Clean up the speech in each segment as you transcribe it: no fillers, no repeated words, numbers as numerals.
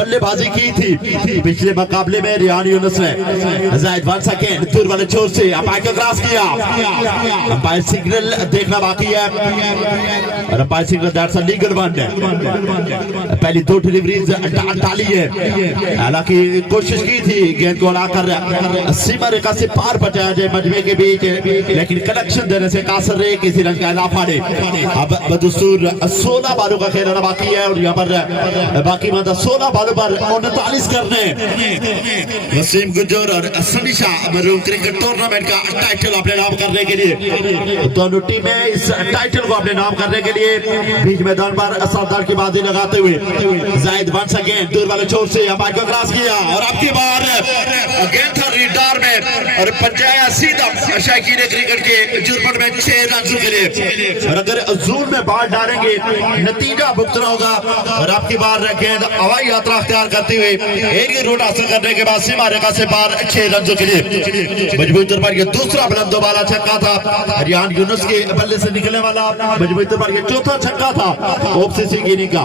बल्लेबाजी की थी पिछले मुकाबले में रियान यूनुस ने। जायद 1 सेकेंड दूर वाले छोर से अंपायर को क्रॉस किया। अंपायर सिग्नल देखना बाकी है और umpire signal that's a legal one. पहली 2 डिलीवरीज डाली है, हालांकि कोशिश की थी गेंद को लाकर सीमा रेखा से पार बचाया जाए मजमे के बीच, लेकिन कनेक्शन देने से कासर रे किसी रन का इजाफा नहीं। अब बदस्तूर 16 बालों का खेलना बाकी है और यहाँ पर बाकी मतलब 16 बालों पर 39 करने वसीम गुज्जर और सनी शाह महरूम क्रिकेट टूर्नामेंट का टाइटल अपने नाम करने के लिए दोनों टीमें इस टाइटल को अपने नाम करने के लिए बीच मैदान पर असरदार की बाजी लगाते हुए जायद 1 सेकेंड दूर वाले छोर से अंपायर को क्रॉस किया और अब की बार गेंद था रीडार में और पंजाया सीधा शायकीन क्रिकेट के जुर्मन में 6 रन के लिए। और अगर जून में बाल डालेंगे नतीजा भुगतना होगा और आपकी बार गेंद हवाई यात्रा अख्तियार करते हुए एक रूट हासिल करने के बाद सीमा रेखा से पार 6 रन के लिए। मजबूत तौर पर यह दूसरा बुलंद वाला छक्का था रियान यूनुस के बल्ले से निकलने वाला। मजबूत तौर पर यह चौथा छक्का था ओपीसी गिनी का।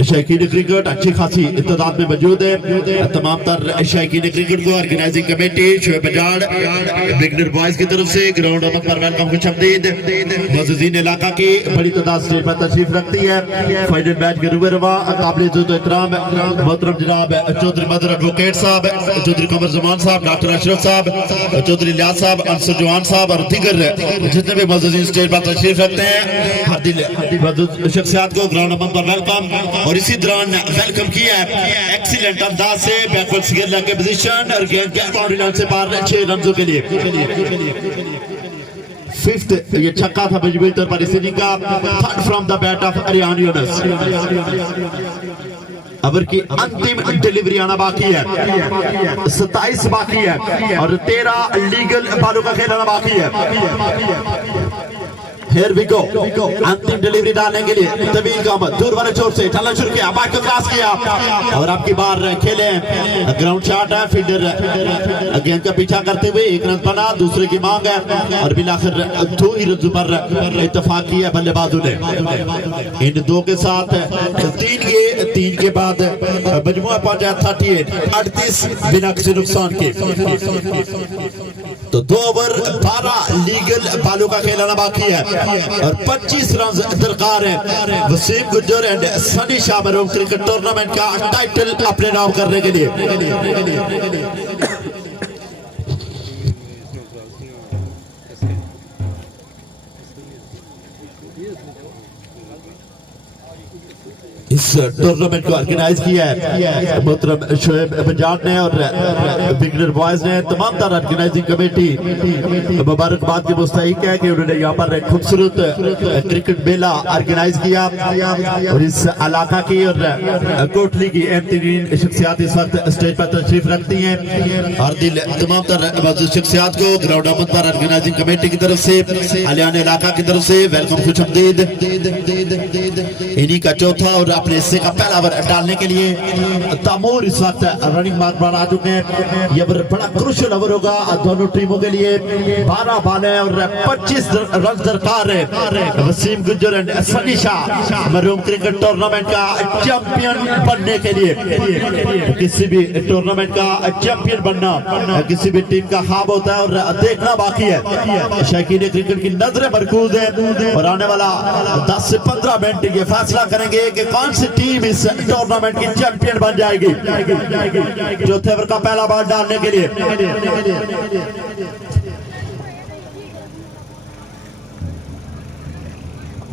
शौकीन क्रिकेट अच्छी खासी इत्तेदाद में मौजूद है। तमाम तर शौकीन क्रिकेट को ऑर्गेनाइजिंग कमेटी शोएब बजाड़ बिगनर बॉयज की तरफ से ग्राउंड नंबर पर वेलकम खुशआमदीद। मुअज़्ज़िज़ीन इलाका की बड़ी तादाद स्टेज पर तशरीफ रखती है। फाइनल मैच के रूबे रवा काबिल इज़्ज़त एहतराम मोहतरम जनाब चौधरी मदर एडवोकेट साहब, चौधरी कमर जमान साहब, डॉक्टर अशरफ साहब, चौधरी लियाज साहब, अंसर जवान साहब और दीगर जितने भी मुअज़्ज़िज़ीन स्टेज पर तशरीफ रखते हैं हर दिल शख्सियात को ग्राउंड नंबर पर वेलकम। और इसी दौरान वेलकम किया है एक्सीलेंट अंदाज से बैकवर्ड सिगरला के पोजीशन और गेंद के बाउंड्री लाइन से पार 6 रनों के लिए। 5th ये छक्का था मजबूत तौर पर इसी का 3rd from the bat of Riyan Younus. Over की अंतिम डिलीवरी आना बाकी है, 27 बाकी है और 13 लीगल बालों का खेलना बाकी है। Here we go. अंतिम डिलीवरी डालने के लिए तवील कामत दूर वाले छोर से चलना शुरू किया, अंपायर को क्रॉस किया और आपकी बार खेले ग्राउंड शॉट है। फील्डर गेंद का पीछा करते हुए 1 रन बना, दूसरे की मांग है और बिलाखिर 2 ही रन पर इत्तेफाक किया बल्लेबाजों ने। इन 2 के साथ 3 के बाद मजमुआ पहुंचा 38 बिना किसी नुकसान के। तो 2 ओवर 12 लीगल बालों का खेलना बाकी है और 25 रन दरकार है वसीम गुज्जर एंड सनी शाह महरूम क्रिकेट टूर्नामेंट का टाइटल अपने नाम करने के लिए। इस टूर्नामेंट को ऑर्गेनाइज किया है मोहतरम शोएब बजाड़ ने और बिगनर बॉयज ने। तमाम तरह ऑर्गेनाइजिंग कमेटी मुबारकबाद की मुस्तहिक है कि उन्होंने यहाँ पर एक खूबसूरत क्रिकेट मेला ऑर्गेनाइज किया और इस इलाका की और कोटली की अहम शख्सियात इस वक्त स्टेज पर तशरीफ रखती हैं। हर दिल तमाम तरह मौजूद शख्सियात को ग्राउंड नंबर पर ऑर्गेनाइजिंग कमेटी की तरफ से अलियान इलाका की तरफ से वेलकम खुशआमदीद। इन्हीं का चौथा और अपने हिस्से का पहला ओवर डालने के लिए तैमूर इस वक्त रनिंग मार्क पर आ चुके हैं। यह बड़ा क्रूशियल ओवर होगा दोनों टीमों के लिए। 12 बाल है और 25 रन दरकार है वसीम गुज्जर एंड सनी शाह महरूम क्रिकेट टूर्नामेंट का चैंपियन बनने के लिए। किसी भी टूर्नामेंट का चैंपियन बनना किसी भी टीम का ख्वाब होता है और देखना बाकी है। शौकीन क्रिकेट की नजरें मरकूज है और आने वाला 10 से 15 मिनट ये फैसला करेंगे कि कौन सी टीम इस टूर्नामेंट की चैंपियन बन जाएगी। चौथे ओवर का पहला बॉल डालने के लिए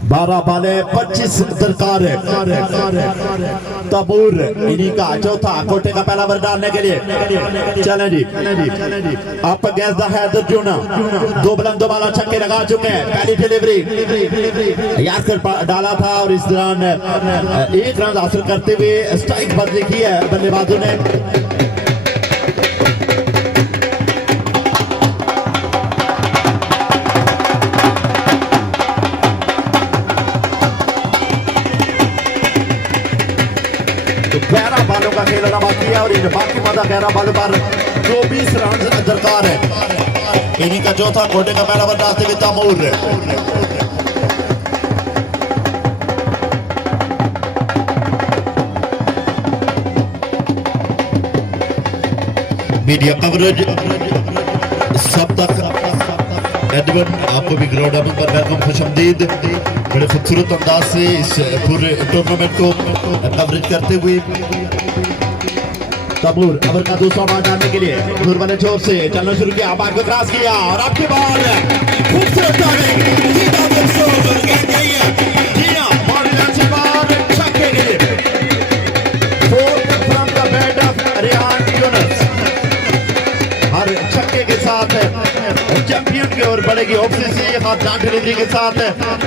12 बाले 25 दरकार है। तैमूर इन्हीं का चौथा कोटे का पहला ओवर डालने के लिए। चलें जी आप गैस द हैदर जूना 2 बुलंद वाला छक्के लगा चुके हैं। पहली डिलीवरी यासर डाला था और इस दौरान 1 रन हासिल करते हुए स्ट्राइक बंदी की है बल्लेबाजों ने। तो 11 बालों का खेलना बाकी है और इन बाकी 11 बालों पर 24 रन दरकार है। इन्हीं का चौथा कोटे का पहला ओवर डालते हुए तैमूर मीडिया कवरेज सब तक। एडवन आपको भी ग्राउंड पर वेलकम, खुशआमदीद। बड़े खूबसूरत अंदाज से इस पूरे टूर्नामेंट को कवरेज करते हुए तमूर अवर का दूसरा बॉल डालने के लिए दूर वाले छोर से चलना शुरू किया, बाल को क्रॉस किया और आपके बॉल खूबसूरत छक्के के लिए from the bat of Riyan Younus. हर छक्के के साथ चैंपियन की ओर बढ़ेगी ओपीसी, हाथ डाउन डिलीवरी के साथ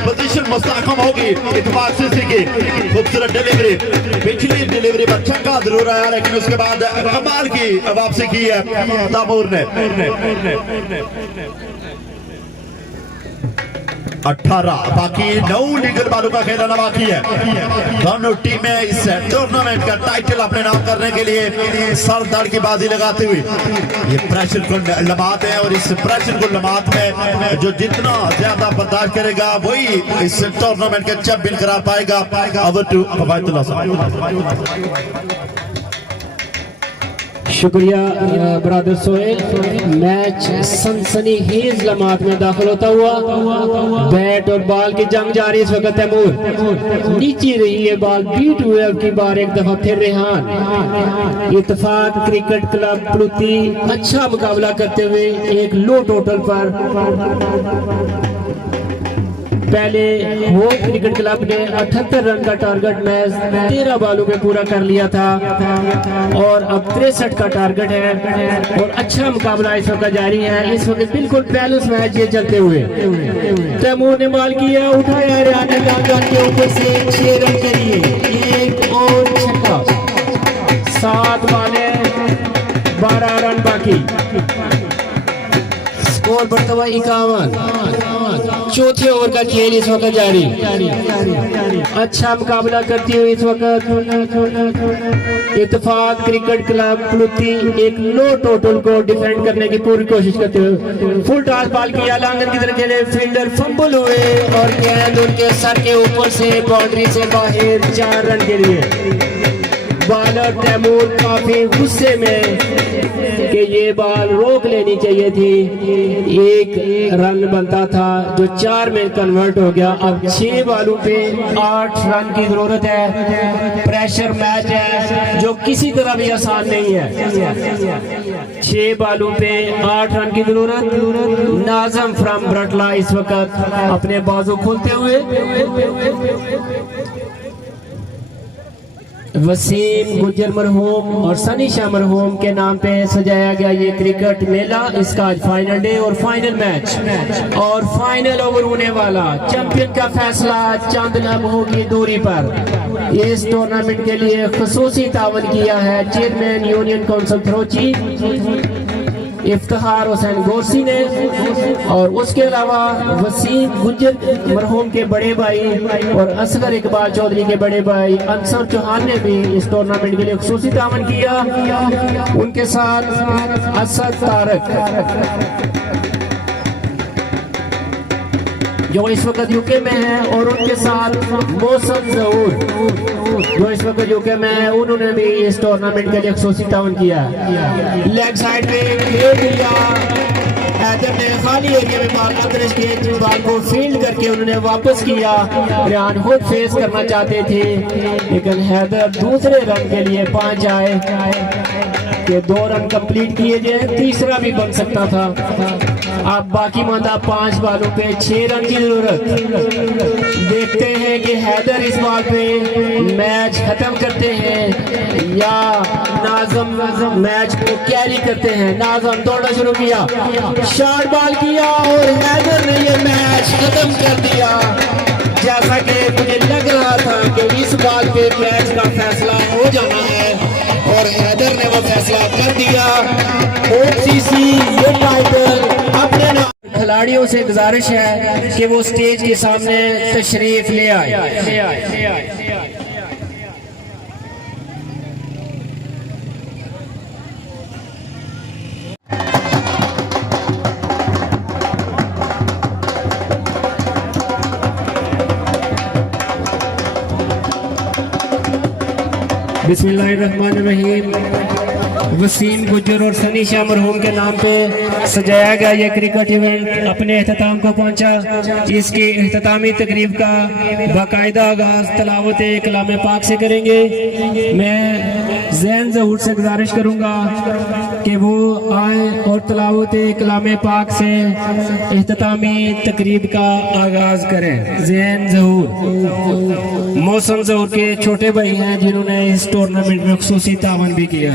पोजीशन मुस्तहकम होगी। इत्तेफाक सीसी की खूबसूरत डिलीवरी, पिछली डिलीवरी पर छक्का जरूर आया लेकिन उसके बाद कमाल की वापसी की है तैमूर ने। 18 बाकी 9 लीगल बालों का खेलना बाकी है। दोनों टीमें इस टूर्नामेंट का टाइटल अपने नाम करने के लिए सर दड़ की बाजी लगाते हुए ये प्रेशर को लम्हात है और इस प्रेशर को लम्हात में जो जितना ज्यादा बर्दाश्त करेगा वही इस टूर्नामेंट का चैंपियन करार पाएगा। ओवर टू अबायतुल्लाह साहब। शुक्रिया ब्रदर सोहेल। मैच सनसनीखेज लम्हात में दाखिल होता हुआ बैट और बॉल की जंग जारी। इस वक्त तैमूर नीचे रही है बॉल, बीट हुए अब की बार एक दफा फिर रेहान। इत्तेफाक क्रिकेट क्लब प्लूती अच्छा मुकाबला करते हुए एक लो टोटल पर पहले होम क्रिकेट क्लब ने 78 रन का टारगेट मैच 13 बॉलों में पूरा कर लिया था और अब 63 का टारगेट है और अच्छा मुकाबला इस वक्त जारी है। इस वक्त बिल्कुल बैलेंस मैच ये चलते हुए तैमूर ने बॉल किया, उठाया रियान के ऊपर से 6 रन करिए, एक और छक्का। 7 बॉलें 12 रन बाकी, स्कोर बढ़ता हुआ 51। चौथे ओवर का खेल इस वक्त जारी। अच्छा मुकाबला करती हुई इस वक्त इत्तेफाक क्रिकेट क्लब प्लूती एक लो टोटल को डिफेंड करने की पूरी कोशिश करते हुए फुल टॉस बॉल किया, लांगन की तरफ खेले, फील्डर फंबल हुए और गेंद उनके सर के ऊपर से बाउंड्री से बाहर 4 रन के लिए। बॉलर तैमूर काफी गुस्से में कि ये बॉल रोक लेनी चाहिए थी, 1 रन बनता था जो 4 में कन्वर्ट हो गया। अब 6 बॉलों पे 8 रन की जरूरत है। प्रेशर मैच है जो किसी तरह भी आसान नहीं है। 6 बॉलों पे 8 रन की जरूरत। नाजम फ्रॉम ब्रटला इस वक्त अपने बाजू खोलते हुए, वसीम गुज्जर मरहूम और सनी शाह मरहूम के नाम पे सजाया गया ये क्रिकेट मेला। इसका आज फाइनल डे और फाइनल मैच और फाइनल ओवर होने वाला। चैंपियन का फैसला चंद लम्हों की दूरी पर। इस टूर्नामेंट के लिए खुसूसी तावन किया है चेयरमैन यूनियन काउंसिल थरोची इफ्तिखार हुसैन गोरसी ने और उसके अलावा वसीम गुज्जर मरहूम के बड़े भाई और असगर इकबाल चौधरी के बड़े भाई अंसर चौहान ने भी इस टूर्नामेंट के लिए खुसूसी तावन किया। उनके साथ असद तारक जो इस वक्त यूके में है और उनके साथ मौसम जहूर जो इस वक्त यूके में है, उन्होंने भी इस टूर्नामेंट के लिए खुसूसी तावन किया। लेग साइड पे खेल दिया हैदर ने, खाली एरिया में बॉल अंदर के बॉल को फील्ड करके उन्होंने वापस किया। रियान खुद फेस करना चाहते थे लेकिन हैदर दूसरे रन के लिए 5 आए कि 2 रन कंप्लीट किए जाए, तीसरा भी बन सकता था। अब बाकी मांदा 5 बॉलों पे 6 रन की जरूरत। देखते हैं कि हैदर इस बॉल पे मैच खत्म करते हैं या नाजम मैच को कैरी करते हैं। नाजम दौड़ना शुरू किया, शॉर्ट बॉल किया और हैदर ने ये मैच खत्म कर दिया। जैसा कि मुझे लग रहा था कि इस बॉल पे मैच का फैसला हो जाना है और हैदर ने वो फैसला कर दिया। ओसीसी ये टाइटल अपने नाम। खिलाड़ियों से गुजारिश है कि वो स्टेज के सामने तशरीफ ले आए। बिस्मिल्लाहिर्रहमानिर्रहीम। वसीम गुज्जर और सनी शाह मरहूम के नाम पे सजाया गया ये क्रिकेट इवेंट अपने अख्ताम को पहुंचा। इसकी अख्तामी तकरीब का बाकायदा आगाज तलावत कलाम पाक से करेंगे। मैं ज़ैन ज़हूर से गुजारिश करूंगा कि वो आए और तलावत कलाम पाक से अख्तामी तकरीब का आगाज करें। ज़ैन ज़हूर मौसम ज़हूर के छोटे भाई हैं जिन्होंने इस टूर्नामेंट में खुसूसी तावन भी किया।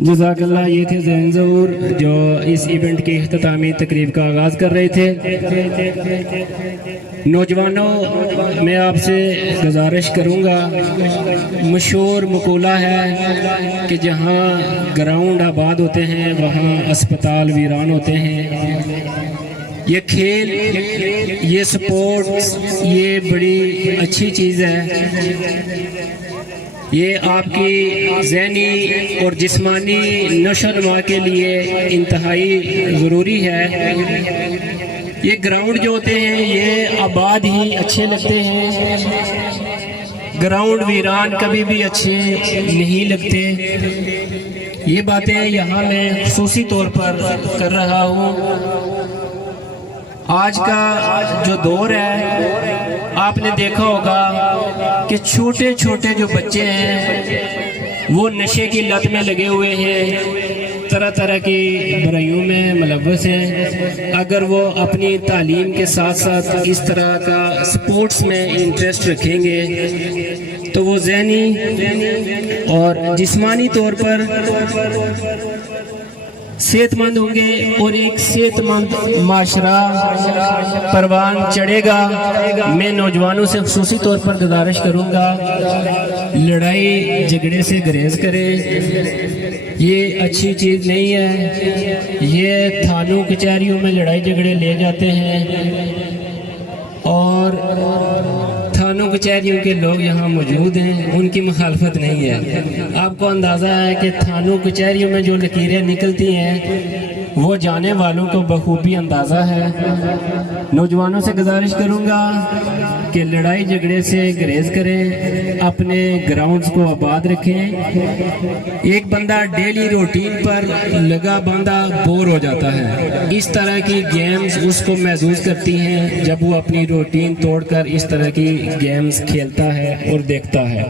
जज़ाकल्लाह। ये थे ज़ैन ज़हूर जो इस इवेंट की इख्तितामी तकरीब का आगाज़ कर रहे थे। नौजवानों, मैं आपसे गुजारिश करूंगा, मशहूर मकूला है कि जहां ग्राउंड आबाद होते हैं वहां अस्पताल वीरान होते हैं। ये खेल, ये स्पोर्ट्स, ये बड़ी अच्छी चीज़ है। ये आपकी ज़हनी और जिस्मानी नशोनुमा के लिए इंतहाई ज़रूरी है। ये ग्राउंड जो होते हैं ये आबाद ही अच्छे लगते हैं, ग्राउंड वीरान कभी भी अच्छे नहीं लगते। ये बातें यहाँ मैं खुसूसी तौर पर कर रहा हूँ। आज का जो दौर है, आपने देखा होगा कि छोटे छोटे जो बच्चे हैं वो नशे की लत में लगे हुए हैं, तरह तरह की बुराइयों में मुलव्वस हैं। अगर वो अपनी तालीम के साथ साथ इस तरह का स्पोर्ट्स में इंटरेस्ट रखेंगे तो वो ज़हनी और जिस्मानी तौर पर सेहतमंद होंगे और एक सेहतमंद माशरा परवान चढ़ेगा। मैं नौजवानों से खुसूसी तौर पर गुजारिश करूंगा, लड़ाई झगड़े से गुरेज करें। ये अच्छी चीज़ नहीं है। ये थानों कचहरियों में लड़ाई झगड़े ले जाते हैं और थानों कचहरियों के लोग यहाँ मौजूद हैं, उनकी मुखालफत नहीं है। आपको अंदाज़ा है कि थानों कचहरियों में जो लकीरें निकलती हैं वो जाने वालों को बखूबी अंदाज़ा है। नौजवानों से गुजारिश करूँगा कि लड़ाई झगड़े से गुरेज करें, अपने ग्राउंड्स को आबाद रखें। एक बंदा डेली रूटीन पर लगा बंदा बोर हो जाता है। इस तरह की गेम्स उसको महसूस करती हैं जब वो अपनी रूटीन तोड़कर इस तरह की गेम्स खेलता है और देखता है।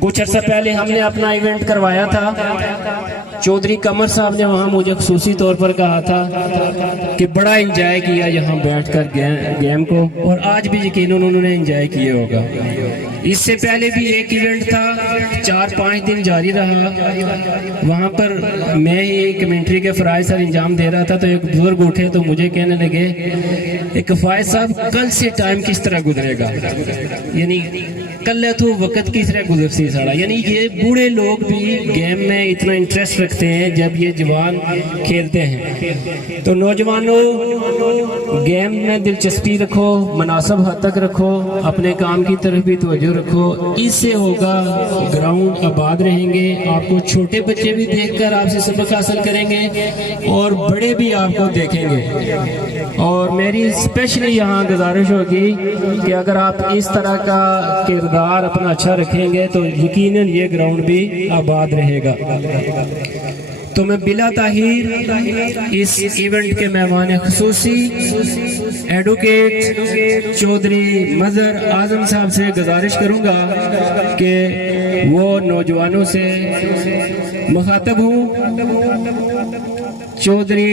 कुछ अर्सा पहले हमने अपना इवेंट करवाया था। चौधरी कमर साहब ने वहाँ मुझे खुसूसी तौर पर कहा था कि बड़ा एंजॉय किया यहाँ बैठकर गेम को, और आज भी यकीनन उन्होंने एंजॉय किया होगा। इससे पहले भी एक इवेंट था, 4-5 दिन जारी रहा। वहाँ पर मैं ही कमेंट्री के फ़राइज़ सर इंजाम दे रहा था तो एक बुजुर्ग उठे तो मुझे कहने लगे, एक फ़ायद साहब कल से टाइम किस तरह गुजरेगा, यानी कल तो वक्त किस तरह गुजर सी साड़ा। यानी ये बूढ़े लोग भी गेम में इतना इंटरेस्ट रखते हैं जब ये जवान खेलते हैं। तो नौजवानों, गेम में दिलचस्पी रखो, मुनासिब हद तक रखो, अपने काम की तरफ भी तवज्जो रखो। इससे होगा ग्राउंड आबाद रहेंगे, आपको छोटे बच्चे भी देखकर आपसे सबक हासिल करेंगे और बड़े भी आपको देखेंगे। और मेरी स्पेशली यहाँ गुजारिश होगी कि अगर आप इस तरह का किरदार अपना अच्छा रखेंगे तो यकीनन ये ग्राउंड भी आबाद रहेगा। तो मैं बिला ताहीर इस इवेंट के मेहमान खुसूसी एडवोकेट चौधरी मजहर आजम साहब से गुजारिश करूंगा कि वो नौजवानों से मुखातब हूँ। चौधरी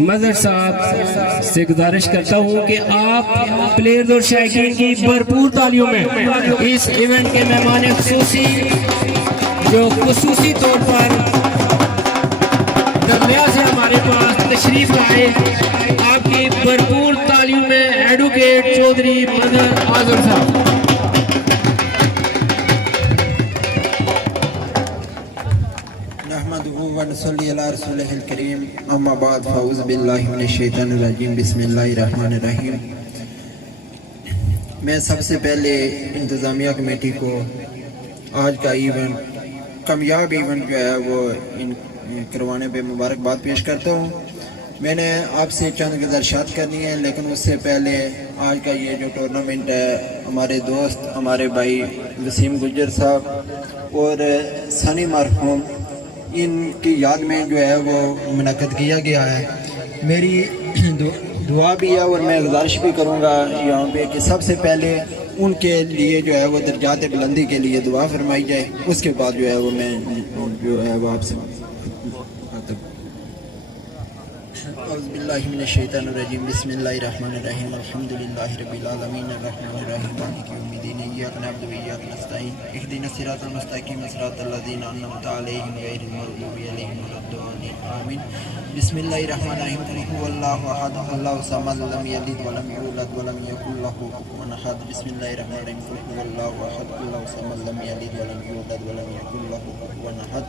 मजहर साहब से गुजारिश करता हूँ कि आप प्लेयर्स और शायकीन की भरपूर तालियों में इस इवेंट के मेहमान खुसूसी जो खुसूसी तौर पर दरमिया से हमारे पास तशरीफ लाए, आपकी भरपूर तालियों में एडवोकेट चौधरी मजहर आजम साहब। रसूलिहिल करीम अम्मा बाद फ़ाऊज़ बिल्लाहि मिनश शैतानिर रजीम बिस्मिल्लाहिर रहमानिर रहीम। मैं सबसे पहले इंतज़ामिया कमेटी को आज का इवेंट, कामयाब इवेंट जो है वो करवाने पे मुबारकबाद पेश करता हूँ। मैंने आपसे चंद गुज़ारिशात करनी है, लेकिन उससे पहले आज का ये जो टूर्नामेंट है हमारे दोस्त, हमारे भाई वसीम गुज्जर साहब और सनी मरहूम, इनकी याद में जो है वो मुनक़्क़द किया गया है। मेरी दुआ भी है और मैं गुजारिश भी करूँगा यहाँ पे कि सबसे पहले उनके लिए जो है वो दर्जात बुलंदी के लिए दुआ फरमाई जाए। उसके बाद जो है वो मैं जो है वो आपसे औज़ुबिल्लाहि मिनश शैतानिर रजीम बिस्मिल्लाहिर रहमानिर रहीम अल्हम्दुलिल्लाहि रब्बिल आलमीन अर्रहमानिर रहीम मालिकि यौमिद्दीन इय्याका नअबुदु व इय्याका नस्तईन इहदिनस सिरातल मुस्तकीम सिरातल लज़ीना अन्अमता अलैहिम गैरिल मग़दूबि अलैहिम वलद्दालीन आमीन। बिस्मिल्लाहिर रहमानिर रहीम क़ुल हुवल्लाहु अहद अल्लाहु समद लम यलिद व लम यूलद व लम यकुल लहू कुफुवन अहद। बिस्मिल्लाहिर रहमानिर रहीम क़ुल हुवल्लाहु अहद अल्लाहु समद लम यलिद व लम यूलद व लम यकुल लहू कुफुवन अहद।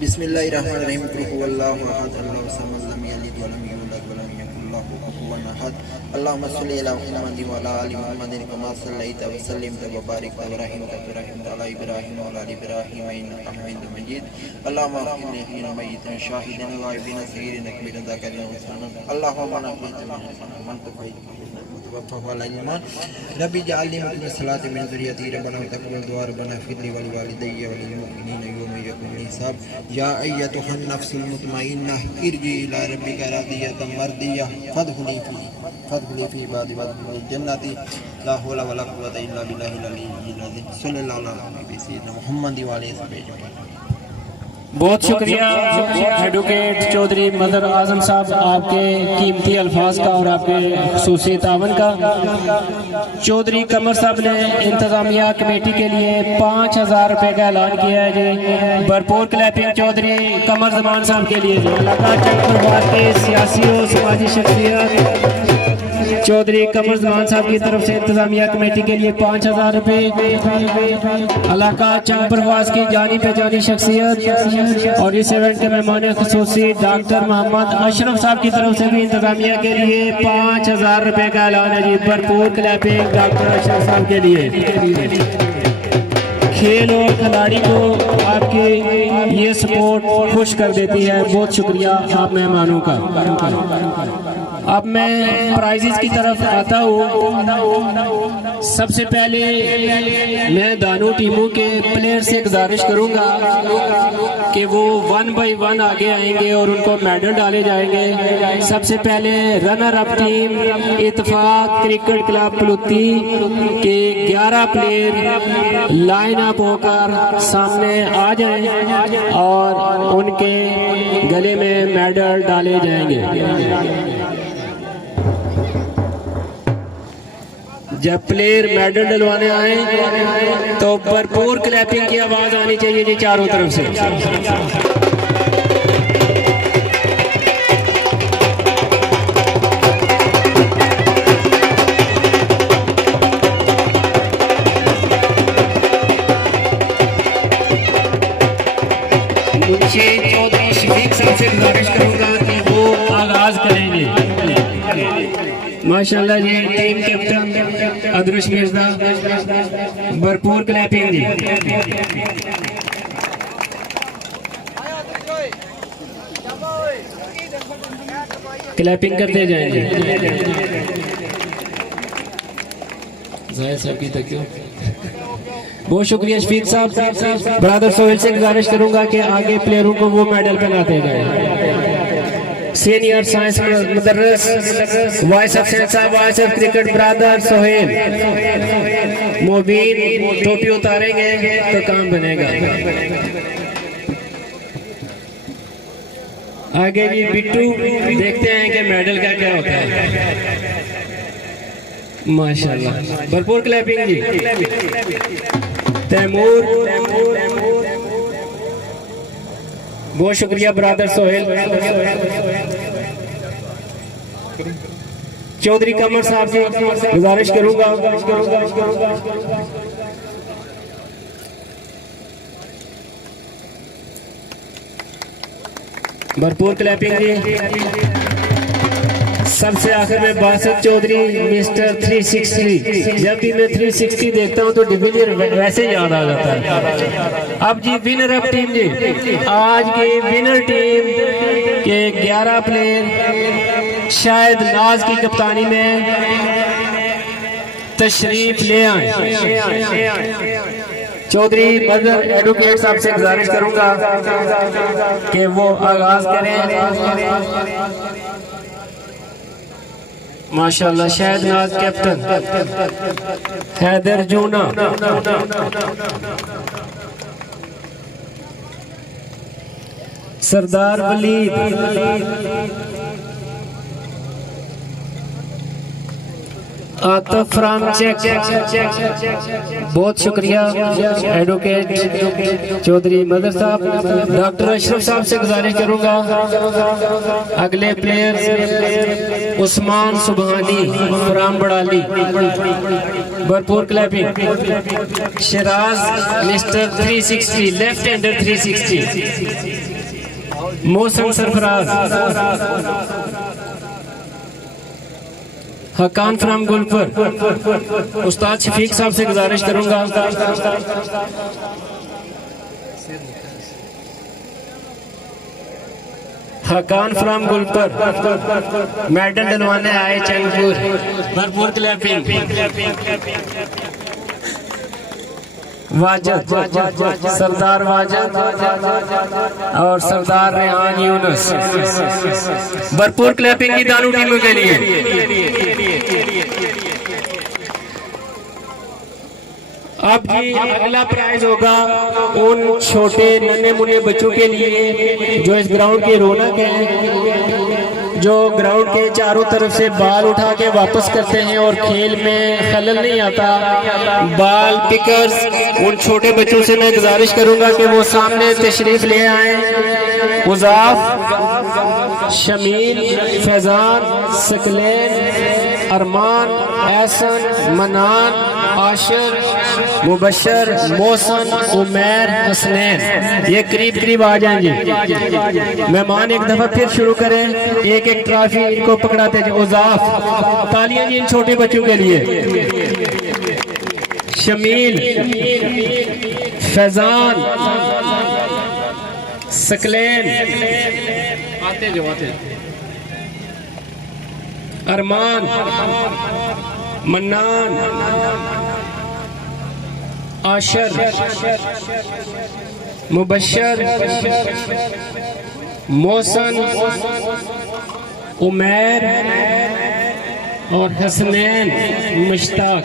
बिस्मिल्लाहिर रहमानिर रहीम क़ुल हुवल्लाहु अहद अल्लाहु समद लम यलिद व लम यूलद व लम यकुल लहू कुफुवन अहद। अल्लाहुम्मा सल्लि अला मुहम्मद व अला आलि मुहम्मद कमा सल्लैता व सल्लमता व बारिक व रहिमता अला इब्राहीम व अला आलि इब्राहीम इन्नका हमीदुम मजीद। अल्लाहुम्मा अहयिना हिना मय्यितन शाहिदन गायबिन सगीरन कबीरन ज़ाकिरन व सनन। अल्लाहुम्मा नफ़िना मन तफ़ईद रब्बी जअलनी मुक़ीम सलाति मिन ज़ुर्रिय्यती रब्बना तक़ब्बल दुआ रब्बना फ़िरली व लिवालिदैया व लिलमुमिनीना यौमा यक़ूमुल हिसाब। या अय्यतुहन नफ्सुल मुतमइन्ना इरजी इला रब्बिका रादियतम मर्दिय्या फदखुली फी इबादी वदखुली जन्नती ला हौला वला कुव्वता इल्ला बिल्लाहिल अलिय्यिल अज़ीम। सल्लल्लाहु अलैहि सय्यिदना मुहम्मद व आलिहि वसल्लम। बहुत शुक्रिया एडवोकेट चौधरी मदर आजम साहब, आपके कीमती अल्फाज का और आपके खुसूसी तावन का। चौधरी कमर साहब ने इंतजामिया कमेटी के लिए 5000 रुपए का ऐलान किया है जी। भरपूर क्लैपिंग चौधरी कमर जमान साहब के लिए। के सियासी और समाजी शख्सियत चौधरी कमर जमान साहब की तरफ से इंतजामिया कमेटी के लिए 5000 रुपए। इलाका चंपरवास की जानी पहचानी शख्सियत और इस इवेंट के मेहमान खुसूसी डॉक्टर मोहम्मद अशरफ साहब की तरफ से भी इंतजामिया के लिए 5000 रुपए का ऐलान है जी। भरपूर क्लैपिंग डॉक्टर अशरफ साहब के लिए। खेल और खिलाड़ी को आपकी ये सपोर्ट खुश कर देती है। बहुत शुक्रिया आप मेहमानों का। अब मैं प्राइजेस की तरफ आता हूँ। सबसे पहले मैं दोनों टीमों के प्लेयर से गुजारिश करूंगा कि वो 1 बाय 1 आगे आएंगे और उनको मेडल डाले जाएंगे। सबसे पहले रनर अप टीम इत्तेफाक क्रिकेट क्लब पलुत्ती के 11 प्लेयर लाइन अप होकर सामने आ जाएं और उनके गले में मेडल डाले जाएंगे। जब प्लेयर मेडल डलवाने आए तो भरपूर क्लैपिंग की आवाज आनी चाहिए जी चारों तरफ से। मुझे चौधरी शफीक साहब से गुजारिश करूंगा कि वो आगाज करेंगे। माशाल्लाह जी, टीम कैप्टन अदरुश मिर्जा, भरपूर क्लैपिंग जी। क्लैपिंग करते जाएंगे। जाहिर साहब की तक बहुत शुक्रिया शफीक साहब। ब्रदर सोहेल से गुजारिश करूंगा कि आगे प्लेयरों को वो मेडल पहनाते जाए। सीनियर साइंस मदरस वाइस ऑफ साहब, voice of cricket brother Sohail Mobeen टोपी उतारेंगे तो काम बनेगा। आगे जी बिट्टू, देखते हैं कि मेडल का क्या होता है। माशाल्लाह, भरपूर क्लैपिंग जी। तैमूर, बहुत शुक्रिया ब्रदर सोहेल। चौधरी कमर साहब से गुजारिश करूंगा भरपूर क्लैपिंग जी। सबसे आखिर में बासत चौधरी मिस्टर 360। जब भी मैं 360 देखता हूँ तो डिविलियर वैसे याद आ जाता है। अब जी विनर अप टीम जी, आज की विनर टीम के 11 प्लेयर शायद नाज की कप्तानी में तशरीफ ले आए। चौधरी मदर एडवोकेट साहब से गुजारिश करूंगा कि वो आगाज करें। माशाल्लाह शायद नाज कैप्टन हैदर जूना, सरदार वलीद, आतिफ फ्राम चेक। बहुत शुक्रिया एडवोकेट चौधरी मदर साहब। डॉक्टर अशरफ साहब से गुजारिश करूंगा। अगले प्लेयर उस्मान सुबहानी फ्राम बड़ाली, भरपूर clapping. Shiraz mister 360 left hander 360। Mohsin Sarfaraz, Hakan from Gulpur. उस्ताद शफीक साहब से गुजारिश करूंगा। हकान फ्राम गुलपुर मेडल डलवाने आए चंगपुर, भरपूर क्लैपिंग। वाजद सरदार वाजद और सरदार रेहान यूनुस, भरपूर क्लैपिंग की दोनों टीमों के लिए। अब जी अगला प्राइज होगा उन छोटे नन्हे मुन्ने बच्चों के लिए जो इस ग्राउंड की रौनक है, जो ग्राउंड के चारों तरफ से बाल उठा के वापस करते हैं और खेल में खलल नहीं आता। बाल पिकर्स, उन छोटे बच्चों से मैं गुजारिश करूंगा कि वो सामने तशरीफ ले आए। उजाफ, शमील, फैजान, सकलैन, अरमान, एहसन, मनान, आशिर, मुबशर, मोहसन, उमैर, हसनैन, ये करीब करीब आ जाएंगे। मेहमान एक दफा फिर शुरू करें, एक एक ट्रॉफी इनको पकड़ाते जाए। उजाफ, तालियां जी इन छोटे बच्चों के लिए। शमील, फैजान, सकलैन, आते जो आते, अरमान, मन्नान, आशर, मुबशर, मोहसन, उमैर और हसनैन, मुश्ताक।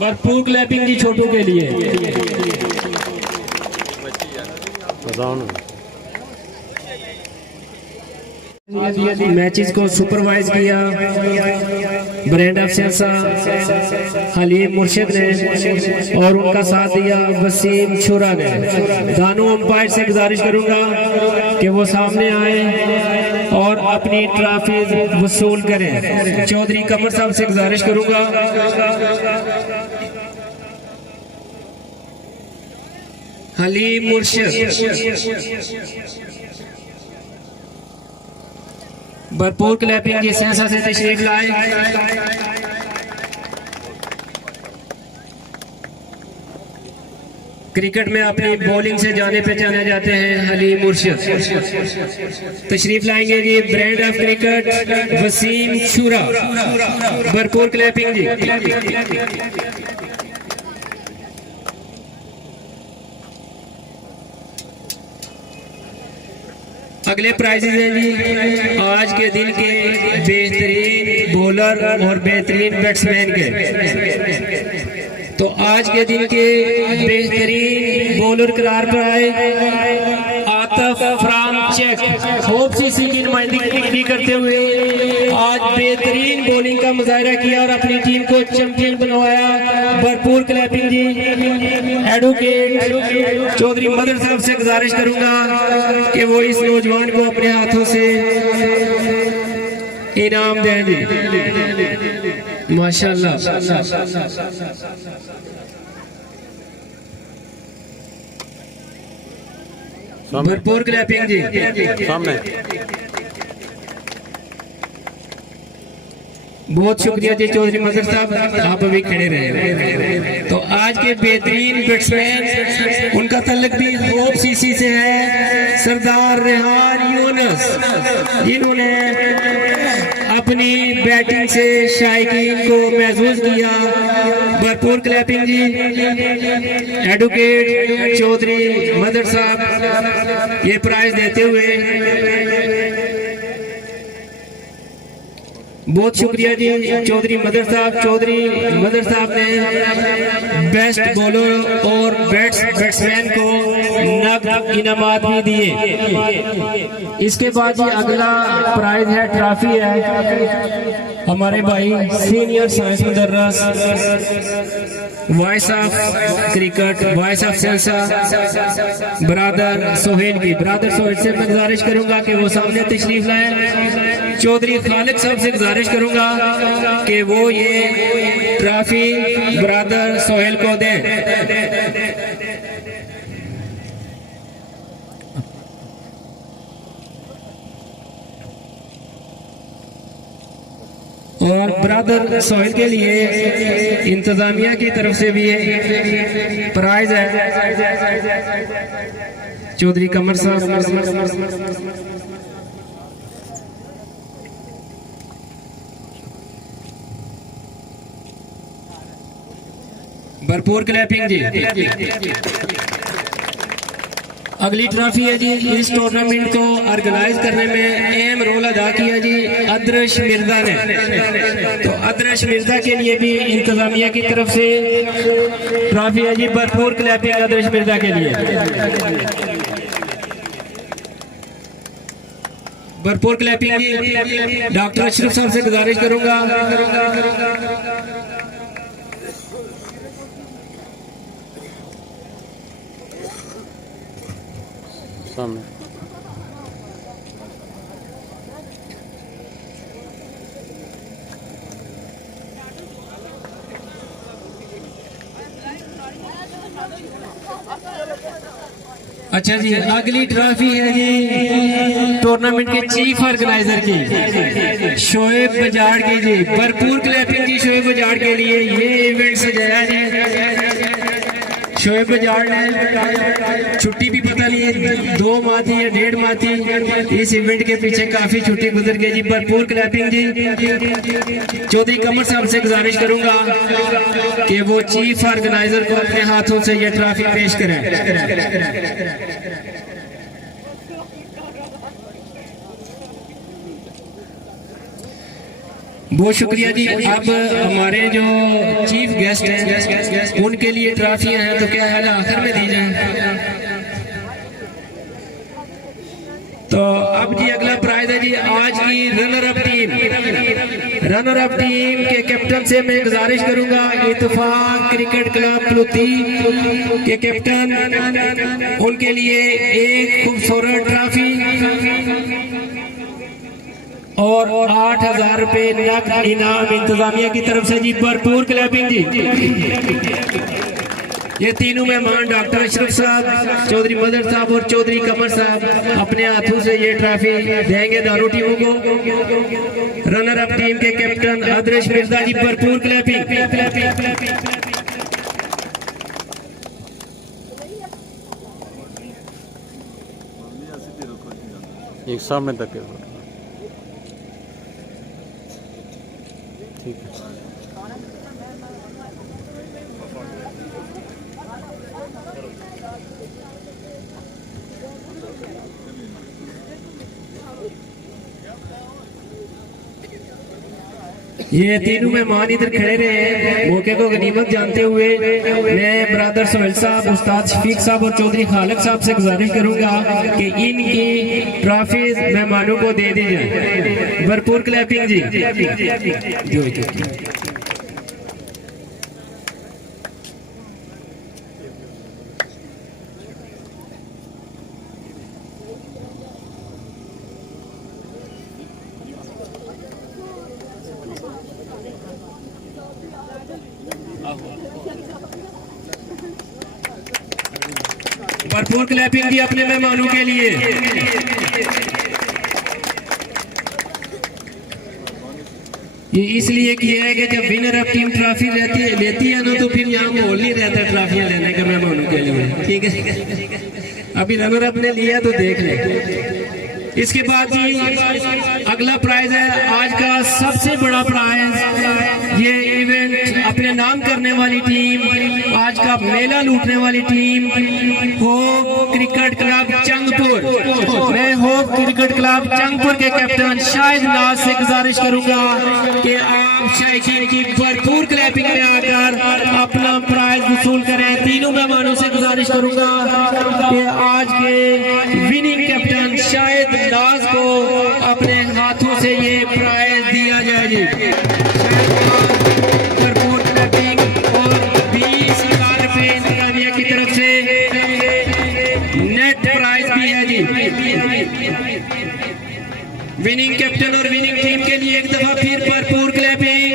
भरपूर क्लैपिंग जी छोटों के लिए। मैचेस को सुपरवाइज किया ब्रांड अफसर साहब हलीम मुर्शिद ने और उनका साथ दिया वसीम छुरा ने। दोनों अंपायर से गुजारिश करूंगा कि वो सामने आए और अपनी ट्रॉफी वसूल करें। चौधरी कमर साहब से गुजारिश करूंगा। हलीम मुर्शिद, भरपूर क्लैपिंग जी सेंसा से तशरीफ लाए। क्रिकेट में अपनी बॉलिंग से जाने पहचाने जाते हैं हलीम मुर्शिद। तशरीफ लाएंगे जी ब्रांड ऑफ क्रिकेट वसीम छुरा, भरपूर क्लैपिंग जी। अगले प्राइजेज हैं जी आज के दिन के बेहतरीन बॉलर और बेहतरीन बैट्समैन के। तो आज के दिन के बेहतरीन बॉलर करार पर आए आतिफ फ्राम चेक। होप सीसी की नुमाइंदगी करते हुए आज बेहतरीन बॉलिंग का मुजाहरा किया और अपनी टीम को चैंपियन बनवाया। भरपूर क्लैपिंग जी। एडवोकेट चौधरी मदर साहब से गुजारिश करूंगा कि वो इस नौजवान को अपने हाथों से इनाम दें जी। माशाल्लाह। भरपूर क्लैपिंग जी। सामने बहुत शुक्रिया जी चौधरी मजहर साहब, आप अभी खड़े रहे। तो आज के बेहतरीन बैट्समैन, उनका तल्लुक भी होप सीसी से है, सरदार रेहान यूनुस, जिन्होंने अपनी बैटिंग से शायकीन को महसूस किया। भरपूर क्लैपिंग जी। एडवोकेट चौधरी मजहर साहब ये प्राइज देते हुए, बहुत शुक्रिया जी चौधरी मदर साहब। चौधरी मदर साहब ने बेस्ट बॉलर और बैट्समैन को नकद इनामात भी दिए। इसके बाद जी अगला प्राइज है, ट्रॉफी है। हमारे भाई सीनियर साइंस मुदर्रस, voice of cricket, voice of सेंसा, ब्रादर सोहेल की। ब्रादर सोहेल से मैं गुजारिश करूंगा कि वो सामने तशरीफ लाएं। चौधरी खालिद साहब से गुजारिश करूंगा कि वो ये ट्रॉफी ब्रादर सोहेल को दें। और ब्रादर सोहेल के लिए इंतजामिया की तरफ से भी प्राइज है। चौधरी कमर साहब, भरपूर क्लैपिंग जी। अगली ट्रॉफी है जी, इस टूर्नामेंट को ऑर्गेनाइज करने में अहम रोल अदा किया जी अदरश मिर्जा ने। तो अदरश मिर्जा के लिए भी इंतजामिया की तरफ से ट्रॉफी है जी। भरपूर क्लैपिंग अदरश मिर्जा के लिए। भरपूर क्लैपिंग जी। डॉक्टर अशरफ साहब से गुजारिश करूंगा, सामने अच्छा जी। अगली ट्रॉफी है जी टूर्नामेंट के चीफ ऑर्गेनाइजर की, शोएब बजाड़ की जी। भरपूर क्लैपिंग जी शोएब बजाड़ के लिए। ये इवेंट सजाया जी शोएब बजाड़ ने। छुट्टी भी पता नहीं है 2 माह थी या 1.5 माह थी, इस इवेंट के पीछे काफी छुट्टी गुजर गई जी। भरपूर क्लैपिंग जी। चौधरी कमर साहब से गुजारिश करूंगा कि वो चीफ ऑर्गेनाइजर को अपने हाथों से ये ट्रॉफी पेश करें। बहुत शुक्रिया जी। अब हमारे जो चीफ गेस्ट हैं उनके लिए ट्रॉफियां हैं, तो क्या है आखिर में दी जाए। तो अब जी अगला प्राइज है जी आज की runner up team. Runner up team के कैप्टन से मैं गुजारिश करूंगा, इत्तेफाक क्रिकेट क्लब प्लुती के कैप्टन, उनके लिए एक खूबसूरत ट्रॉफी और 8,000 रुपए नकद इनाम इंतजामिया की तरफ से जी। भरपूर क्लैपिंग जी। ये तीनों मेहमान डॉक्टर अशरफ साहब, चौधरी मदर साहब और चौधरी कमर साहब अपने हाथों से ये ट्रॉफी देंगे दोनों टीमों को। रनर अप टीम के कैप्टन अदरश मिर्जा जी। भरपूर क्लैपिंग। एक सामने तक है। ठीक है। ये तीनों मेहमान इधर खड़े रहे, मौके को गनीमत जानते हुए मैं ब्रदर सोहेल साहब, उस्ताद शफीक साहब और चौधरी खालिद साहब से गुजारिश करूंगा कि इनकी ट्रॉफी मेहमानों को दे दी जाए। भरपूर क्लैपिंग जी। भरपूर क्लैपिंग दी अपने मेहमानों के लिए। ये इसलिए किया है कि जब विनर ऑफ टीम ट्रॉफी लेती है ना, तो फिर यहाँ माहौल नहीं रहता ट्रॉफियाँ लेने का मेहमानों के लिए। ठीक है, अभी रनर अप ने लिया तो देख ले। इसके बाद जी अगला प्राइज है आज का सबसे बड़ा प्राइज। ये इवेंट अपने नाम करने वाली टीम, आज का मेला लूटने वाली टीम होप क्रिकेट क्लब चंगपुर। मैं होप क्रिकेट क्लब चंगपुर के कैप्टन शाहिद नाज से गुजारिश करूंगा कि आप शायकीन की भरपूर क्लैपिंग में आकर अपना प्राइज वसूल करें। तीनों मेहमानों से गुजारिश करूंगा कि आज के विनिंग कैप्टन शाहिद नाज को अपने हाथों से ये प्राइज दिया जाए जी। भरपूर क्लैपिंग और 20,000 रुपए इंतजामिया की तरफ से नेट प्राइज भी है जी। विनिंग कैप्टन और विनिंग टीम के लिए एक दफा फिर भरपूर क्लैपिंग।